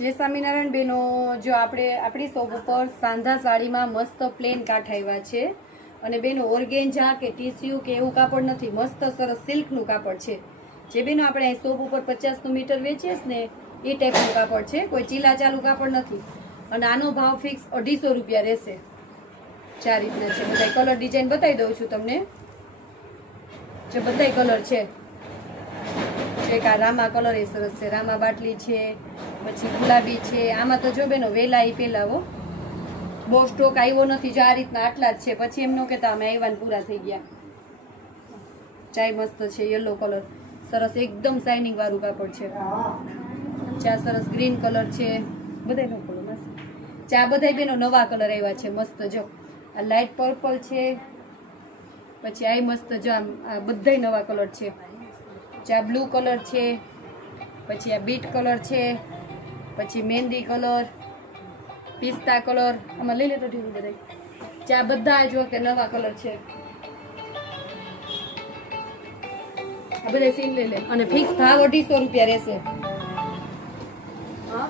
જય સ્વામિનારાયણ બેનો, જો આપણે આપણી શોપ ઉપર સાંધા સાડીમાં મસ્ત પ્લેન કાંઠ આવ્યા છે અને બેનો ઓર્ગેન્જા કે ટીસ્યુ કે એવું કાપડ નથી, મસ્ત સરસ સિલ્કનું કાપડ છે. જે બેનો આપણે અહીં શોપ ઉપર 50નું મીટર વેચીએ ને એ ટાઈપનું કાપડ છે, કોઈ ચીલા ચાલુ કાપડ નથી. અને આનો ભાવ ફિક્સ 250 રૂપિયા રહેશે. ચાર રીતના છે, બધા કલર ડિઝાઇન બતાવી દઉં છું તમને. જે બધા કલર છે, એક આ રામા કલર એ સરસ છે, રામા બાટલી છે, પછી ગુલાબી છે. આમાં તો જો બેનો વેલા એ પેલા હો, બહુ સ્ટોક આવ્યો નથી. જો આ રીતના આટલા જ છે, પછી એમ ન કહેતા અમે આવ્યા પૂરા થઈ ગયા. ચાય મસ્ત છે, યલો કલર સરસ, એકદમ શાઇનિંગ વાળું કાપડ છે. ચા સરસ ગ્રીન કલર છે, બધાનો કલર મસ્ત. ચા બધા બેનો નવા કલર આવ્યા છે મસ્ત. જો આ લાઇટ પર્પલ છે, પછી આ મસ્ત જો આ બધા નવા કલર છે. આ બ્લુ કલર છે, પછી આ બીટ કલર છે, પછી મહેંદી કલર, પિસ્તા કલર. આમાં લઈ લેતો ઢીલું બધા. ચા બધા જો કે નવા કલર છે. આ બધા સીન લઈ લે અને ફિક્સ ભાવ 250 રૂપિયા રહેશે. હા